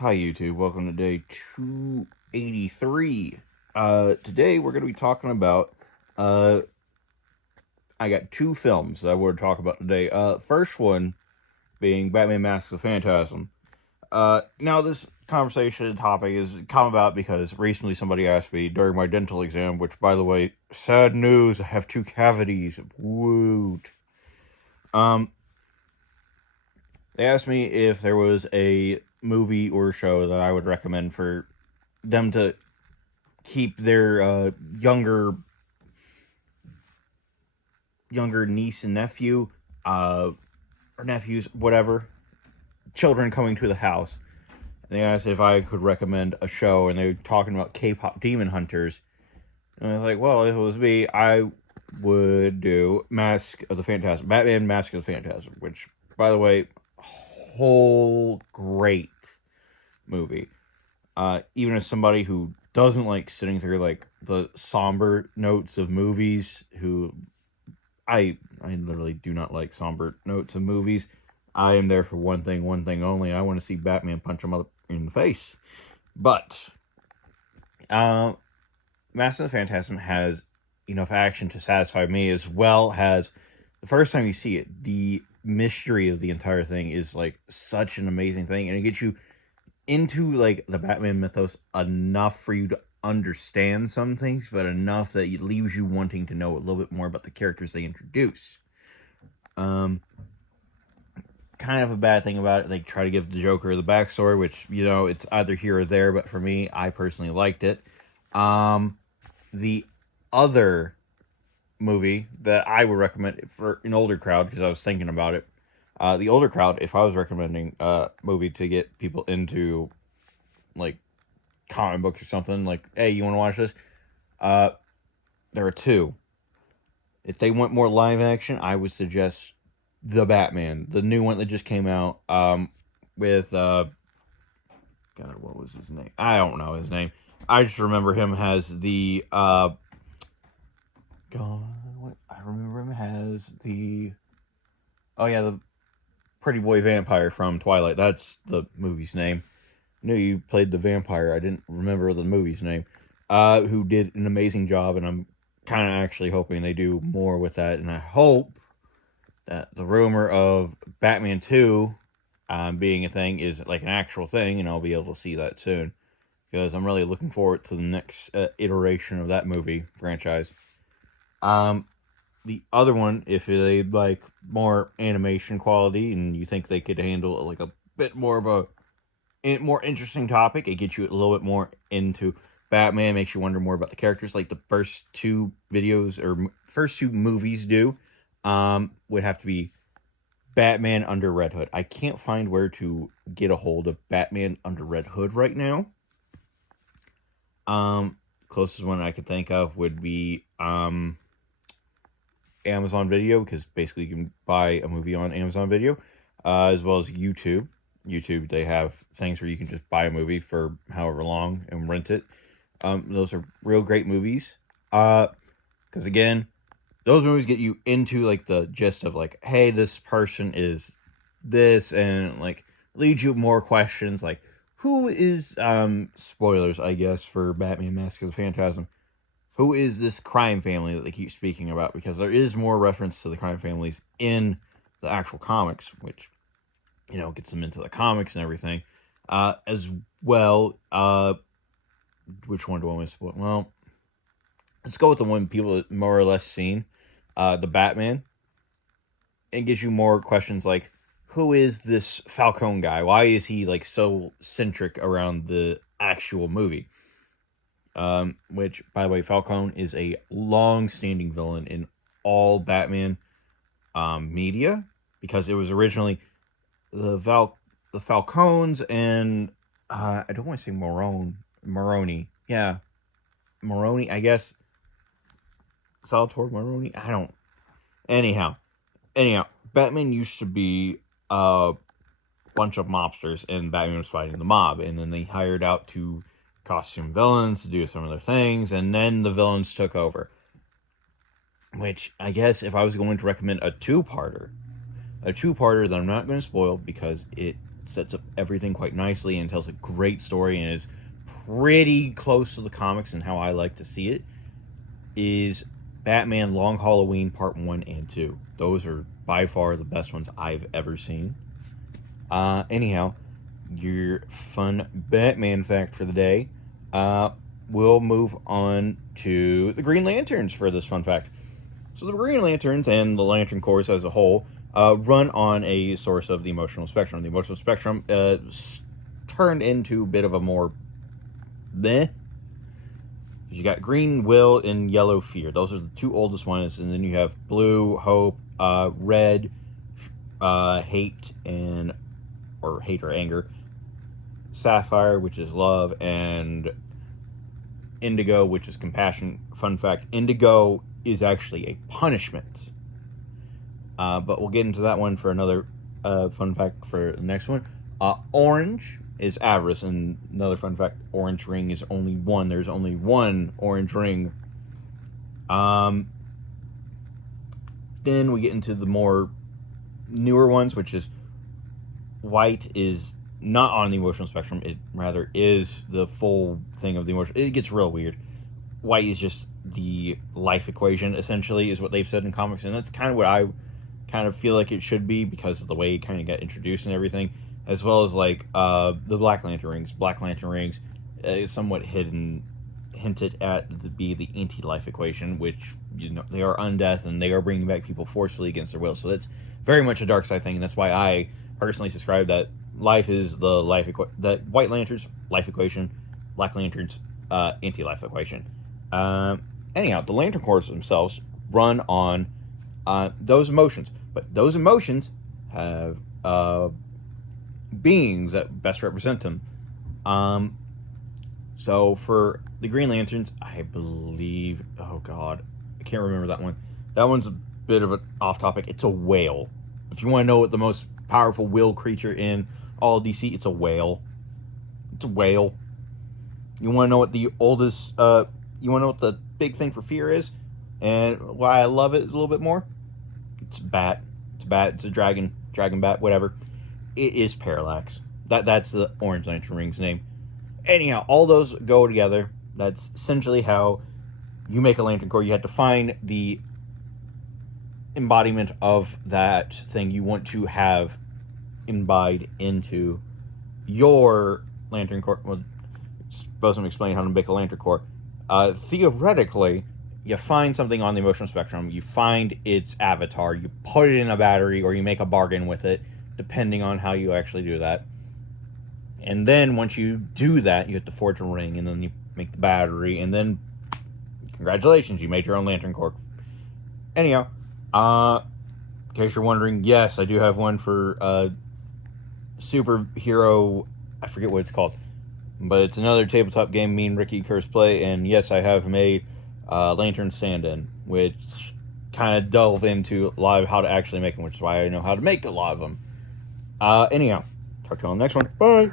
Hi YouTube, welcome to day 283. Today we're going to be talking about, uh, I got two films that I want to talk about today. First one being Batman Mask of Phantasm. Now this conversation and topic is come about because recently somebody asked me during my dental exam, which by the way, sad news, I have two cavities. Woot. They asked me if there was a movie or show that I would recommend for them to keep their younger niece and nephew, or nephews, whatever, children coming to the house. And they asked if I could recommend a show, and they were talking about K-pop Demon Hunters. And I was like, well, if it was me, I would do Mask of the Phantasm, Batman Mask of the Phantasm, which, by the way, whole great movie. Even as somebody who doesn't like sitting through like the somber notes of movies, who I literally do not like somber notes of movies. I am there for one thing only. I want to see Batman punch a mother in the face. But Mask of the Phantasm has enough action to satisfy me, as well as the first time you see it, the mystery of the entire thing is like such an amazing thing, and it gets you into like the Batman mythos enough for you to understand some things, but enough that it leaves you wanting to know a little bit more about the characters they introduce. Kind of a bad thing about it, they try to give the Joker the backstory, which, you know, it's either here or there, but for me, I personally liked it. The other movie that I would recommend for an older crowd, because I was thinking about it, the older crowd, if I was recommending a movie to get people into like comic books or something, like, hey, you want to watch this? There are two. If they want more live action, I would suggest the Batman, the new one that just came out, with God, what was his name? I don't know his name. I just remember him as the God, what I remember him as the the pretty boy vampire from Twilight. That's the movie's name. I knew you played the vampire. I didn't remember the movie's name. Who did an amazing job, and I'm kind of actually hoping they do more with that. And I hope that the rumor of Batman 2 being a thing is like an actual thing, and I'll be able to see that soon. Because I'm really looking forward to the next iteration of that movie franchise. The other one, if they like more animation quality and you think they could handle like a bit more of a more interesting topic, it gets you a little bit more into Batman, makes you wonder more about the characters, like the first two videos or first two movies do. Would have to be Batman Under Red Hood. I can't find where to get a hold of Batman Under Red Hood right now. Closest one I could think of would be Amazon Video, because basically you can buy a movie on Amazon Video, as well as YouTube. YouTube, they have things where you can just buy a movie for however long and rent it. Those are real great movies. Because again, those movies get you into like the gist of like, hey, this person is this, and like leads you more questions like, who is spoilers, I guess, for Batman Mask of the Phantasm. Who is this crime family that they keep speaking about? Because there is more reference to the crime families in the actual comics, which, you know, gets them into the comics and everything. As well, which one do I want to spoil? Well, let's go with the one people have more or less seen, the Batman. It gives you more questions like, who is this Falcone guy? Why is he like so centric around the actual movie? Which, by the way, Falcone is a long-standing villain in all Batman media, because it was originally the Falcones and I don't want to say Maroni, yeah, Maroni, I guess, Salvatore Maroni. I don't. Anyhow, Batman used to be a bunch of mobsters, and Batman was fighting the mob, and then they hired out to costume villains to do some of their things, and then the villains took over. Which, I guess, if I was going to recommend a two-parter that I'm not going to spoil because it's sets up everything quite nicely and tells a great story and is pretty close to the comics and how I like to see it, is Batman Long Halloween Part 1 and 2. Those are by far the best ones I've ever seen. Anyhow, your fun Batman fact for the day. We'll move on to the Green Lanterns for this fun fact. So the Green Lanterns and the Lantern Corps as a whole run on a source of the emotional spectrum. The emotional spectrum turned into a bit of a more meh. You got green, will, and yellow, fear. Those are the two oldest ones. And then you have blue, hope, red, hate, or hate or anger. Sapphire, which is love, and indigo, which is compassion. Fun fact, indigo is actually a punishment. But we'll get into that one for another fun fact for the next one. Orange is avarice, and another fun fact, orange ring is only one. There's only one orange ring. Then we get into the more newer ones, which is white is not on the emotional spectrum. It rather is the full thing of the emotion. It gets real weird. White is just the life equation, essentially, is what they've said in comics, and that's kind of what I kind of feel like it should be because of the way it kind of got introduced and everything, as well as like the Black Lantern rings. Black Lantern rings is somewhat hinted at to be the anti-life equation, which, you know, they are undeath and they are bringing back people forcefully against their will. So that's very much a dark side thing, and that's why I personally subscribe that life is the that White Lantern's life equation, Black Lantern's anti-life equation. Anyhow, the Lantern Corps themselves run on those emotions, but those emotions have beings that best represent them. So for the Green Lanterns, I believe, oh god, I can't remember that one. That one's a bit of an off topic. It's a whale. If you want to know what the most powerful will creature in all of DC, it's a whale. It's a whale. You want to know what the oldest, you want to know what the big thing for fear is? And why I love it a little bit more? It's a bat. It's a bat. It's a dragon bat, whatever. It is Parallax. That's the Orange Lantern ring's name. Anyhow, all those go together. That's essentially how you make a Lantern Corps. You have to find the embodiment of that thing you want to have imbibed into your Lantern Corps. Well, it's supposed to explain how to make a Lantern Corps. Theoretically, you find something on the emotional spectrum, you find its avatar, you put it in a battery, or you make a bargain with it, depending on how you actually do that. And then once you do that, you have to forge a ring, and then you make the battery, and then congratulations, you made your own Lantern Corps. Anyhow, in case you're wondering, yes, I do have one for superhero, I forget what it's called, but it's another tabletop game me and Ricky Curse play, and yes, I have made Lantern Stand-In, which kind of delve into a lot of how to actually make them, which is why I know how to make a lot of them. Anyhow, talk to you on the next one. Bye!